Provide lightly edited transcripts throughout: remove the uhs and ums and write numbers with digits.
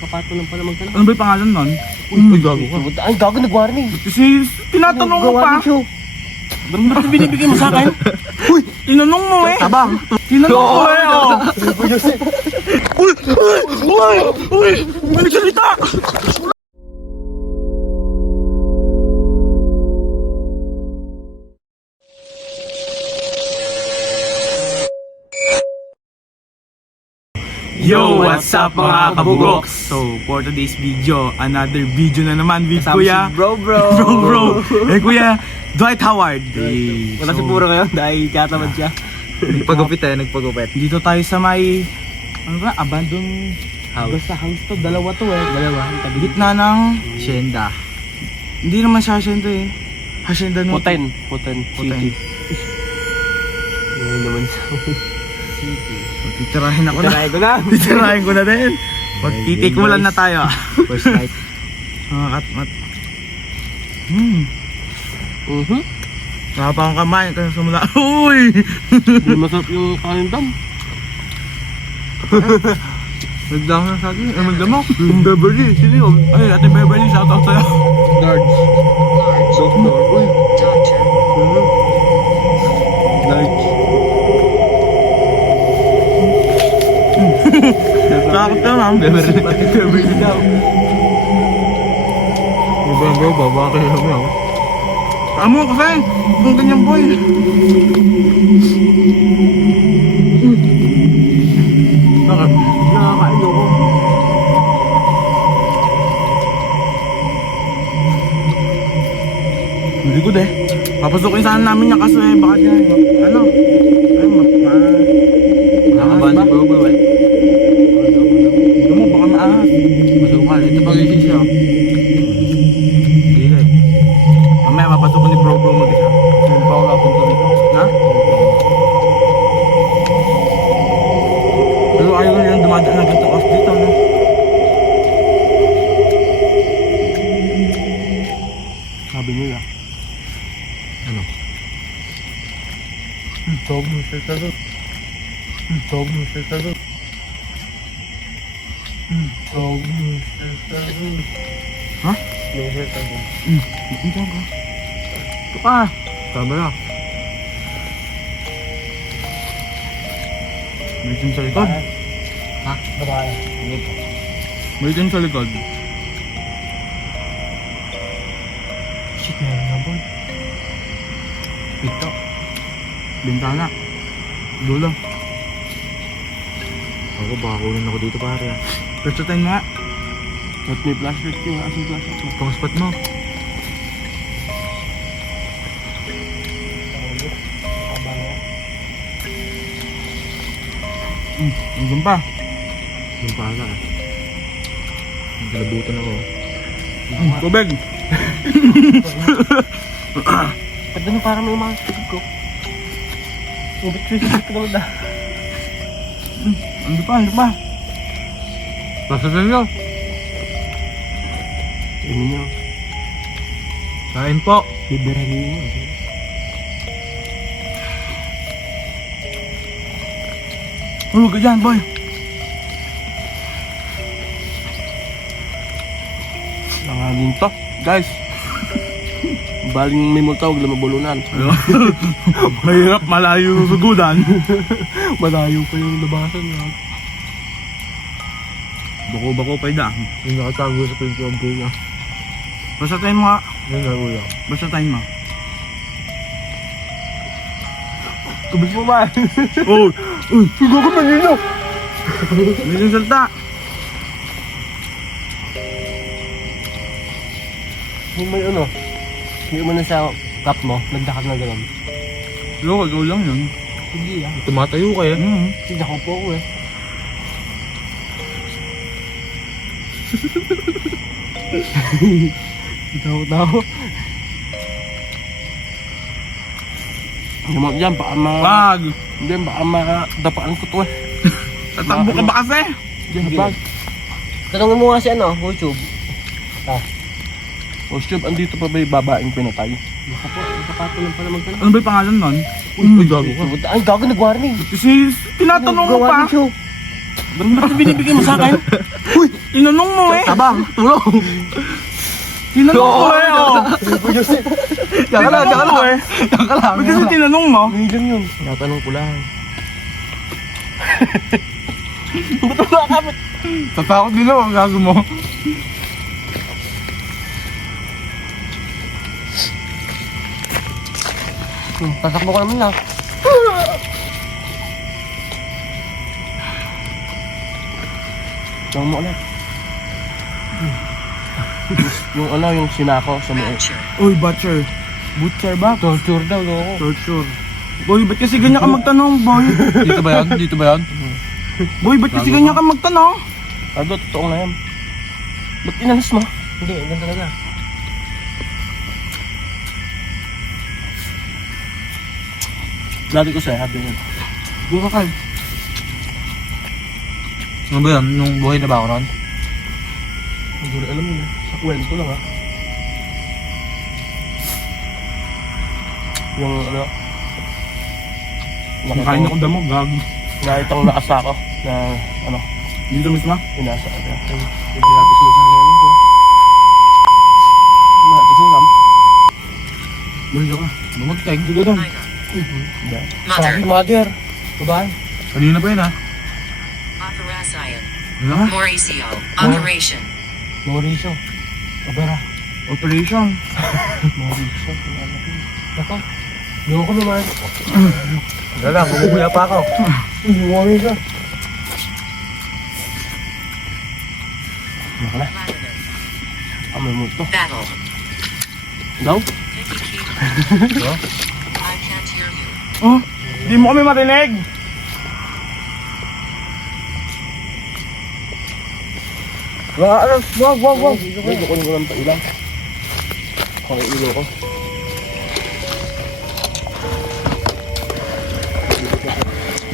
Papato lang pala magtanong. Ano ba yung pangalan nun? Uy, gago ka. Ay, gago, nag-warning. Kasi tinatanong mo pa. Ba't binibigay mo sa akin? Uy, tinanong mo eh. Tabang. Tinanong mo eh, oh. Uy, uy, uy, may nagsalita. Yo, what's up mga kabugok? So, for today's video, another video na naman with Kuya Bro. Bro. Eh Kuya Dwight Howard. Wala si Puro ngayon dahil katamad siya. Nagpagupit. Dito tayo sa may ano ba? Abandoned House. Basta house to, dalawa to eh. Dalawa, ang tabi. Gitna ng Shenda. hindi naman siya hacienda eh. Hacienda no. Puten City. Ngayon naman sa So, titirahin ako na. Tirahin ko na. Titirahin ko na din. Magtitikulan na tayo. First night. At Saka pa akong kamay kasi sumula. Uy! Hindi masarap yung kanin dam. Nagdamo na sa akin. Magdamo. Yung Beverly. Sino yun? Ay, Ate Beverly. Shoutout sa'yo. Guards. Doctor. Uy. Large. Takot ka ma'am. Pati Beverly daw. Bro, baba kayo mo ako. Amo kasi. Kung ganyan boy. Nakakain ako. Hindi ko eh. Papasukin sana namin yung kaso eh. Baka dyan. Ano? Ay, Nakakabahan si Bro eh. Ito mo, baka maahas. Masukal. Ito pag-isip siya. Gilid. Mamaya, mapasok ko ni Bro mo isa. Saan pa ako napunta dito? Ha? Pero ayaw na yung dumadaan na ganito off dito, no? Sabi nila. Ano? Tawag mo siya sa doon. Tawag mo siya sa doon. Tawag mo siya sa doon. Ha? May siya sa doon. Dito ka. Ito ka. Tama na. May itim sa likod. Ha? Babae. May itim sa likod. Shit, meron nga boy. Ito. Bintana. Dulo. Ako, baka kunin ako dito pare ah. Pwestotayin mo nga. Ba't may flashlight yung asong flashlight mo? Pang spot mo. Hanggang pa. Yung pala ah. Naglabutan ako. Tubig. At doon parang may mga sigod ko. Ubit ko naman na. Hindi pa. Nasa sa inyo. Ano nyo? Kain po. Bibirahin nyo. Hulog ka dyan, boy. Nanganin to. Guys. Baling may multa, huwag lang mabulunan. Mahirap, malayo yung sugudan. Malayo pa yung labasan nga. Bako-bako pa ida. Yung nakatago sa pinto ang buga. Basta tayo mo nga. Yan na ulo. Basta tayo mo. Kubis mo ba? Oh! Sigo ko na nyo! May yung salta. Yung may ano? Hindi mo na sa cup mo, nagdakat na gano'n. Loko, ikaw lang yun. Hindi ah. Tumatayo kayo. Sige ako po ako eh. Taho. Naman dyan, baka Wag! Hindi, baka madapaan ko to eh. Tatakbo ka ba kasi? Diyan, bag. Tanongin mo nga si ano, YouTube. YouTube, andito pa ba yung babaeng pinatay? Nakapato lang pala magtanong. Ano ba yung pangalan nun? Uy, gago ka. Ay, gago, nag-warning. Kasi tinatanong mo pa. Ba't binibigay mo sa akin? Uy! Tinanong mo eh. Tabang, tulong. Tinanong mo eh, oh. Diyan ka lang, diyan ka Tinanong mo lang. eh. Diyan ka lang. Ba't kasi tinanong mo? Million yun. Tinatanong ko lang. Ba't mo nakakapit? Tatakot din ako, ang gago mo. Tasakbo ka naman na. Tawag mo ulit. Yung ano, yung sinako sa mga Uy, butcher. Butcher ba? torture daw, loko. Torture. Boy, ba't kasi ganyan ka magtanong, boy? Dito ba yan? Dito ba yan? Boy, ba't kasi ganyan ka magtanong? Ardo, totoo na yan. Ba't inalis mo? Hindi, ganun talaga. Dati ko sa'yo, habi yun. Buka ka. Ano ba yan? Nung buhay na ba ako noon? Hindi ko alam yun. Sa kwento lang ha. Yung ano, Nakain ako damo, gago. nakitang nakasako na ano, Dito mismo? inasa ka. Hindi natin susan na alam ko. Hindi natin susan. Boy, ka. Bumagtag. Dito doon. Sabi, mother. Babae. Kanina pa yun ha? Authorization. Ano? Mauricio. Operation. Mauricio. Abera. Operation. Mauricio. Ako. Yung ako naman. Wala, bumubuya pa ako. Mauricio. Ano ka na? Lebanon. Amoy mo ito. Battle. Daw? 50 kilo. I can't hear you. Oh, di mo kami marinig. Wag. Medyo kunin ko lang pa ilang. Ako yung ilo ko.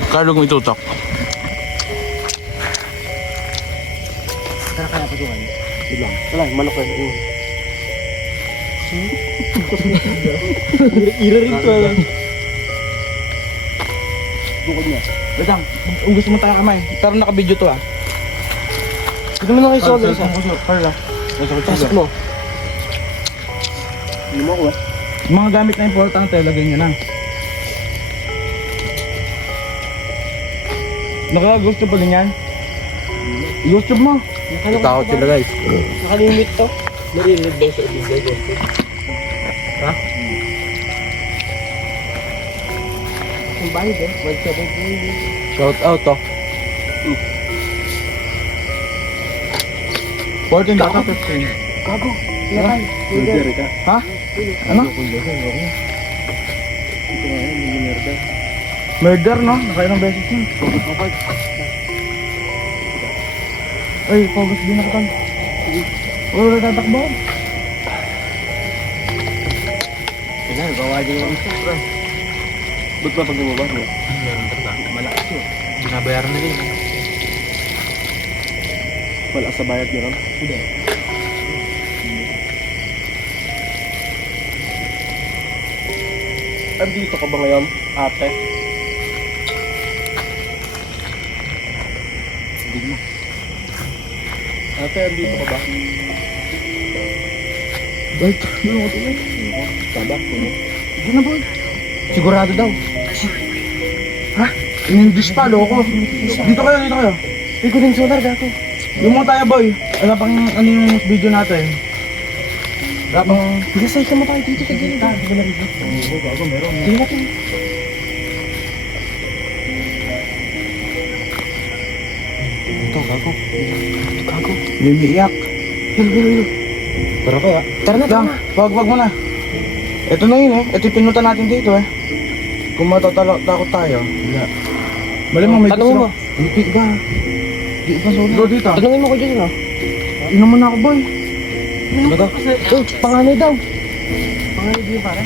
Carlo kung itutok. Tara ka na pagkuhan. Ilang. Wala, manok ko yun. Ira rin to. Bukod niya. Betang, kung gusto mo tayo kamay, pero naka-video to ah. Ito mo na kayo soda isa. Carla. Pasok mo. Hindi mo ako eh. Yung mga gamit na importante, lagay nyo na. Naka-YouTube pa ganyan? YouTube mo. Takot sila guys. Nakalimit to. Narinig daw sa ibigay ko. Ha? Ang bayad eh. 170. Shout out to. 14 baka 15. Bago. Ilakay. Pwede ka. Ha? Ano? Murder no? Nakailang beses yun. Ay, pagos din ako tan. Wala tatakbo. Kailan, bawa din yung isa. Ba't ba pag lumabas mo? Malakas yun. Binabayaran nila yun. Wala sa bayad nyo ron? Hindi. Andito ka ba ngayon, ate? Hindi mo. Ate, andito ka ba? Bait, ano ko tuloy? Tabak ko. Hindi na boy. Sigurado daw. Assuredly. Ha? In English pa, loko. Dito kayo, dito kayo. Hindi ko din sonar gato. Yung mga tayo boy. Ano pang ano yung video natin? Pinasay ka mo tayo dito sa gilid. Hindi ko narinig. Oo, bago meron. Tingnan natin. Ito, gago. Gago. Limiyak. Para ko ah. Tara na, tara Lang, na. wag mo na. Ito na yun eh. Ito yung pinunta natin dito eh. Kung matatakot tayo. Wala. Mali mo, may Tanungin mo. Hindi ka. Di pa solo. Go dito. Tanungin mo ko dyan, no? Inom mo na ako boy. Baga? Oh, panganay daw. Panganay din pare.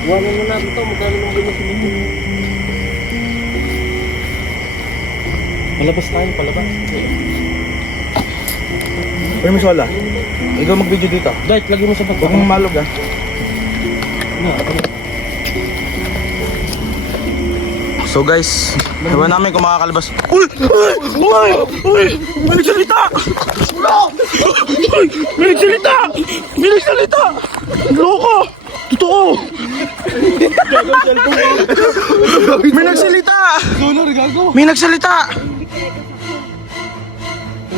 Iwanan mo na ito. Magkano nung ganyan sumingin. Palabas tayo, palabas. Permisola. Ikaw mag-video dito. Dahil, lagi mo sa bag. Huwag mong malog ah. So guys, ewan namin kung makakalabas. Uy! Uy! Uy! May nagsalita! Uy! May nagsalita! May nagsalita! Loko! Totoo! May nagsalita! Solar, gago. May nagsalita!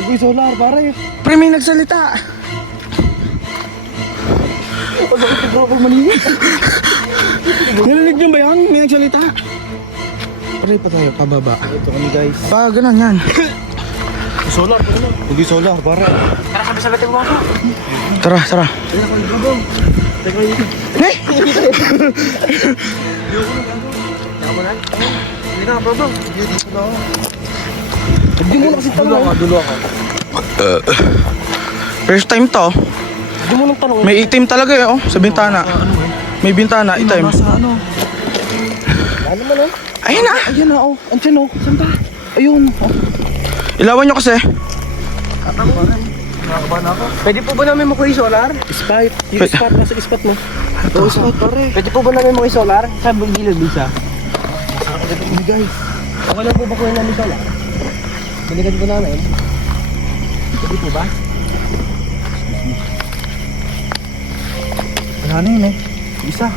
Uy, solar, pare. Pre, may nagsalita! Narinig niyo ba yan? May nagsalita. Pre, pa tayo, pababa. Ito kami, guys. Pa, ganun yan. Solar, pare. Uy, solar, pare. Tara, tara. Eh! Hindi na, bro. Hindi mo na kasi tanong. Dulo ako. First time to. Hindi mo nang tanong. May itim talaga eh, oh, sa bintana. May bintana, itim. Nasa ano? Ano man, oh? Ayun na! Ayun na, oh. Andiyan, oh. Saan ba? Ayun, oh. Ilawan nyo kasi. Pwede po ba namin makuha yung solar? Spot. Yung spot, nasa spot mo. Oo, spot, pare. Pwede po ba namin makuha yung solar? Sa gilid, bisa. Hey, guys. Okay lang po ba kuha namin solar? Balikan po namin. Pwede po ba? Ano yun eh? Isa.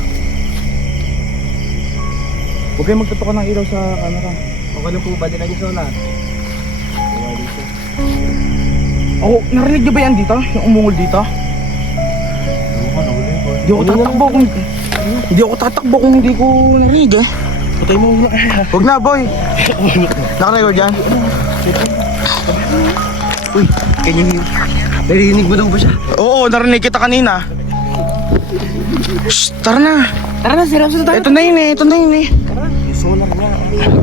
Huwag kayo magtutok ng ilaw sa camera. Okay lang po, balikan yung solar. Oh, narinig nyo ba yan dito? Yung umungol dito? Hindi ako tatakbo kung... Hindi ako tatakbo kung hindi ko narinig eh. Patay mo muna. Huwag na boy. Nakarecord yan? Uy, kanya yun. Narinig mo daw ba siya? Oo, narinig kita kanina. Shh, tara na. Tara na, seryoso na tayo. Ito na yun eh, ito na yun eh. Yung solar nga.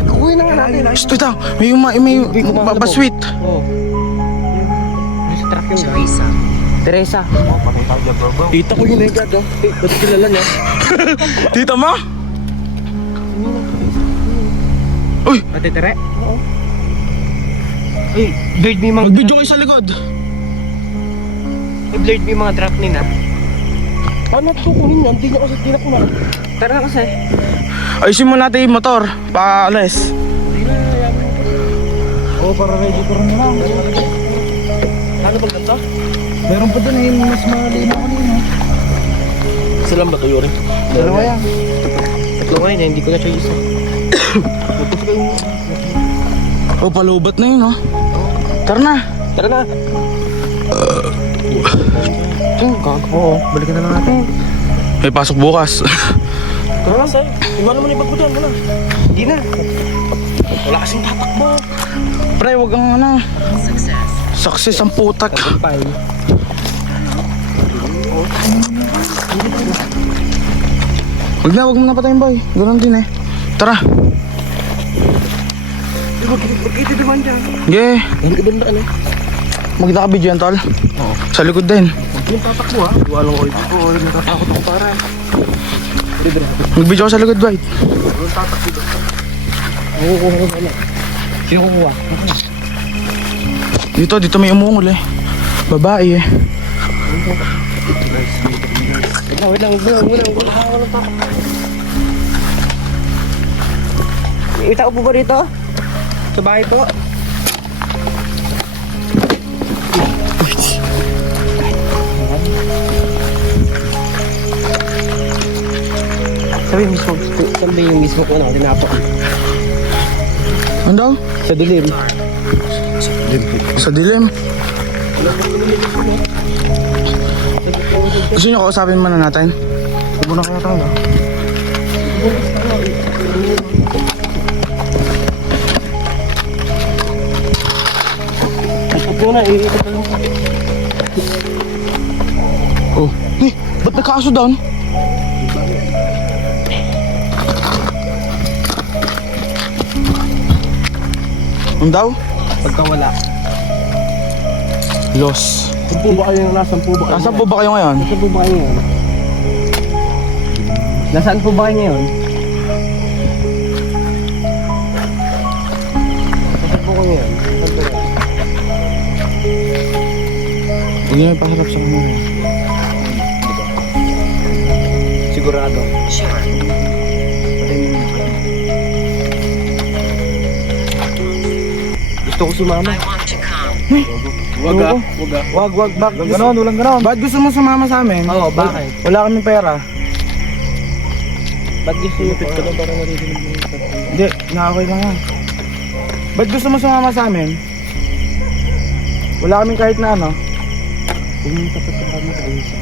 Kukuhin na nga natin. Shh, ito daw. May babasweet. Oo. Nasa truck yung Teresa. Teresa. Tita ko yun eh, God. Ba't kilala niya? Tita mo? Uy, Ate Tere? Oo. Uy, blade mo yung mga... mag-video kayo sa likod. Blade mo yung mga drop nina. Paano kukunin yan? Hindi na kasi, hindi na kumain. Tara na kasi. Ayusin mo natin yung motor. Paalis. Hindi na, yaman mo pa. Oo, para ready ko rin na lang. Ano ba ganito? Meron pa dun eh, mas malinaw kanina. Isa lang ba ito, Yuri? Dalawa yan. Tatlo kayo na, hindi ko na siya isa. Tapos kayo. Oh, palubat na yun oh. Tara na. Tara na. Oo, balikan na lang natin. May pasok bukas. Tara na, sir. Iwan naman yung pagbutan mo na. Hindi na. Wala kasing tatakbo. Pre, wag kang ano. Success. Success ang putak. Tagumpay. Wag mo na patayin boy. Ganun din eh. Tara. Huwag kayo didiman dyan. Okay. Ang ibang ano? Magkita ka video yan tol? Oo. Sa likod din. Huwag yung tatakbo ha. Walang oil. Oo, natatakot ako para. Mag-video ka sa likod, Dwight. Walang tatakbo dito. Kukuha ko sana. Sino kukuha? Dito may umungol eh. Babae eh. Wait lang. Walang tatakbo. Itao po ba dito? Sa bahay po? Sabi mismo, saan ba yung mismo ko na tinapak? Ano daw? Sa dilim. Sa dilim. Gusto nyo kausapin muna natin? Subo na kaya tayo. Ito na, iikot na lang. Oh. Eh, ba't nagkaaso down? Ang daw? Pagkawala. Loss. Saan po ba kayo? Nasaan po ba kayo? Nasaan po ba kayo ngayon? Nasaan po ba kayo ngayon? Nasaan po ba kayo ngayon? Nasaan po kayo ngayon? Nasaan po kayo? Huwag niyo ipaharap sa camera. Sigurado. Sure. Patay mo yung Gusto ko sumama. I want to come. Wag ah. Wag ah. Wag, walang ganon. Ba't gusto mo sumama sa amin? Oo, bakit? Wala kaming pera. Ba't gisulupit ka lang para maririnig mo yung Hindi, nakakay lang yan. Ba't gusto mo sumama sa amin? Wala kaming kahit na ano. Pumunta pa sa kama sa ayun sa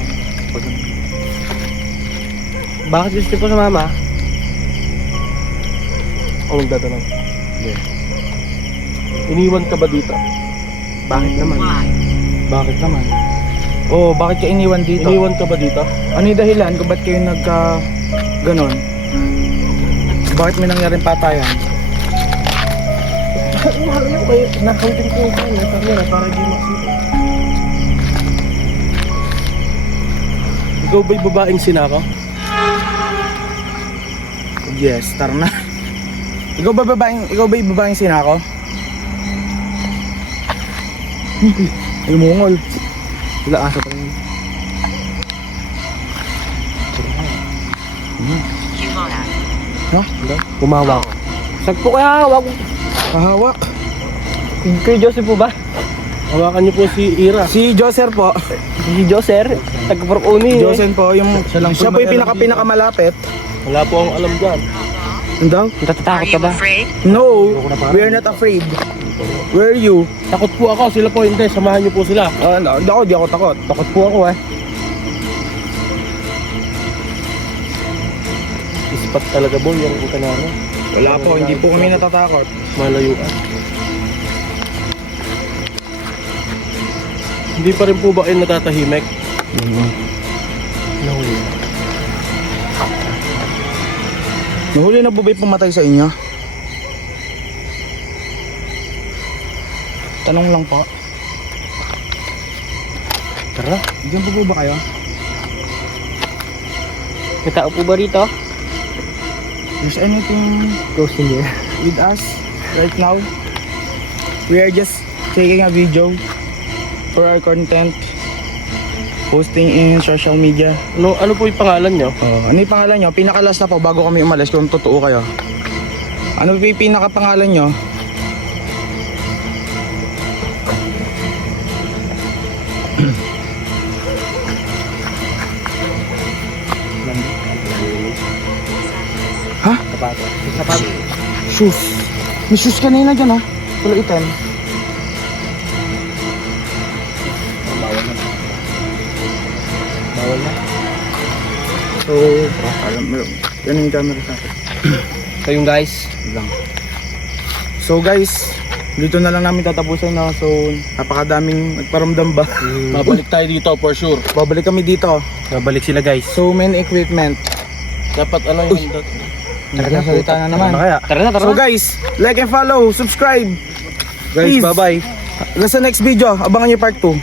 Bakit gusto po sumama? Ako magtatanong. Iniwan ka ba dito? Bakit naman? Why? Bakit naman? Oo, bakit ka iniwan dito? Iniwan ka ba dito? Ano yung dahilan kung ba't kayo nagka... ganon? Bakit may nangyaring patayan? Mahal mo kayo. Nakautin ko yung camera para di makita. Ikaw ba'y babaeng sinakaw? Yes, tara na. Ikaw ba yung babaeng sinako? Ay, mungol. Wala asa pa yun. Kimona. Ha? Kumawak. Sagpo kaya hawak. Kahawak. Kay Joseph po ba? Hawakan niyo po si Ira. Si Joser po. Si Joser. Taga-Porcuni eh. Josen po, yung siya po yung pinakamalapit. Wala po akong alam dyan. Ano daw? Are Natatakot ka you ba? afraid? No, we are not afraid. Where are you? Takot po ako. Sila po hindi. Samahan niyo po sila. Di ako takot. Takot po ako eh. Ispat talaga boy yung kanano. Wala po, hindi po kami natatakot. Malayuan. Hindi pa rin po ba kayo natatahimik? Nahuli na po ba yung pumatay sa inyo? Tanong lang po. Tara. Diyan po ba kayo? May tao po ba rito? There's anything Ghost in here. with us right now? We are just taking a video for our content, posting in social media. Ano po yung pangalan niyo? Ano yung pangalan nyo? Pinakalas na po bago kami umalis kung totoo kayo. Ano po yung pinakapangalan nyo? Ha? Sapat. Shoes. May shoes kanina dyan ha. Tuloy-itan. Bawal na. So, alam mo, yan yung camera sa akin. So yung guys. Lang. So guys, dito na lang namin tatapusin na. So, napakadaming nagparamdam ba? Babalik tayo dito for sure. Babalik kami dito. Babalik sila guys. So, main equipment. Dapat ano yung Nagkasalita na naman. Tara na, So guys, like and follow, subscribe. Guys, Please. bye-bye. Hanggang sa next video, abangan nyo part 2.